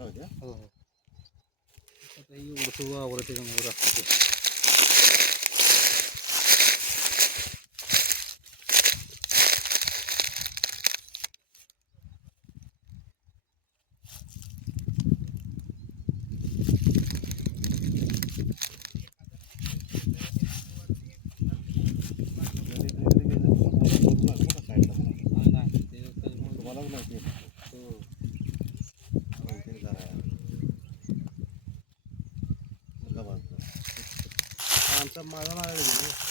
हो हो. आता एवढं सगळं आवडत त्याच्यामुळे असतं नाही नाही ते त्याच्यामुळे तुम्हालाच माहिती आहे हो. माहिती आहे झाड आहे बघा बाजूला. हा, आमचा माझा नारळ आहे तो. ती नारळ बरोबर नाही तिथे. बघा, ही सगळी लक्षात ठेवा.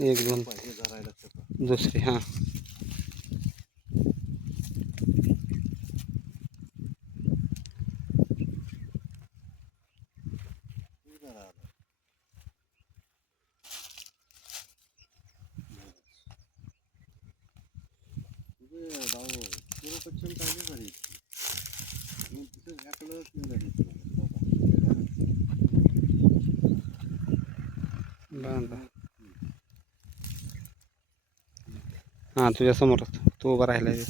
एक दोन। दूसरे हाँ। बांधा हां तुझ्या समोरच तू उभा राहिला आहे.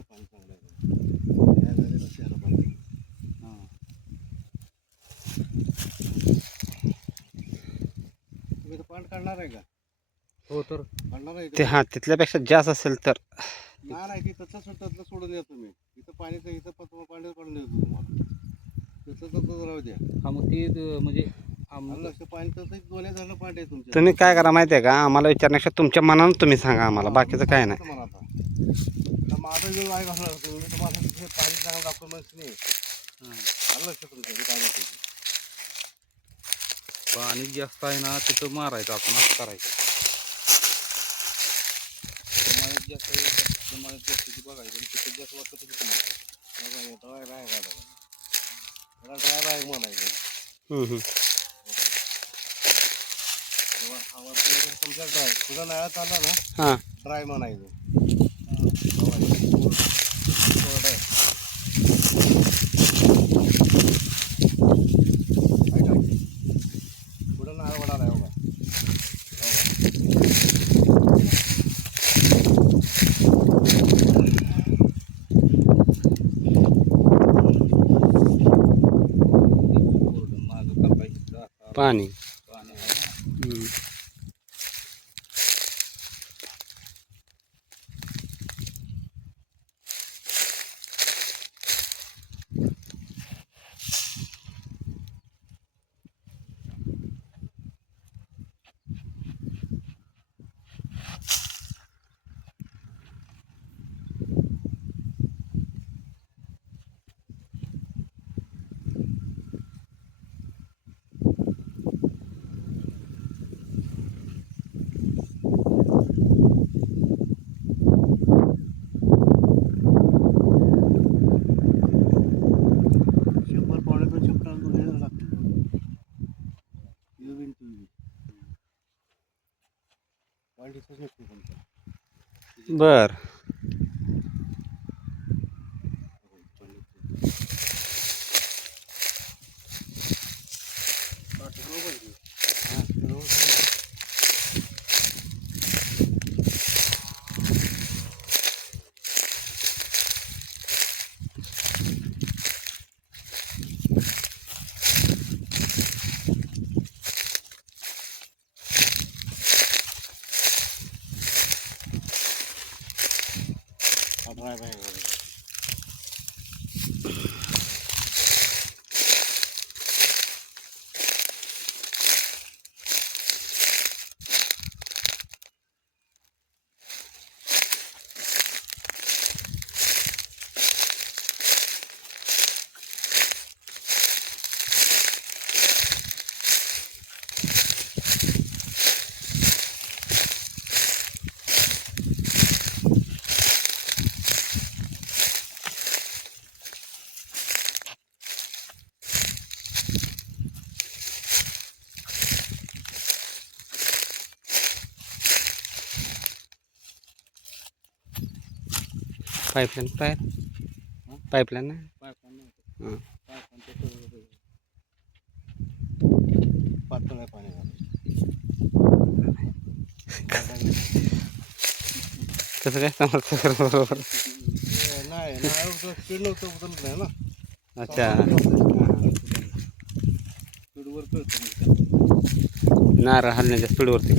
पाणी चांगलं आहे या झालेलं लक्ष यायला पाहिजे हां तुम्ही तर पाणी काढणार आहे का? हो तर. काढणार आहे ते? हां तिथल्यापेक्षा जास्त असेल तर. नाही नाही ती तसंच तसलं सोडून द्या तुम्ही. इथं पाणी तर इथं पण काढून देतो तुम्हाला. तसं तसंच राहू द्या. हा मग त- म्हणजे तुम्ही काय करा माहिती आहे का? आम्हाला विचारण्यापेक्षा तुमच्या मनानं तुम्ही सांगा आम्हाला. बाकीचं काय नाही. पाणी जास्त आहे ना तिथं मारायचं आपण असं करायचं. हाँ। पानी। food. बर. ভয় ভয় पाईपलाईन पाय पाईपलाईन होतं. पातळ पाणी कसं काय समजतं बरोबर? नाही नाही स्पीड नव्हतं उतरत नाही ना. अच्छा. स्पीडवर कळतं नारळ हलण्याच्या स्पीडवरती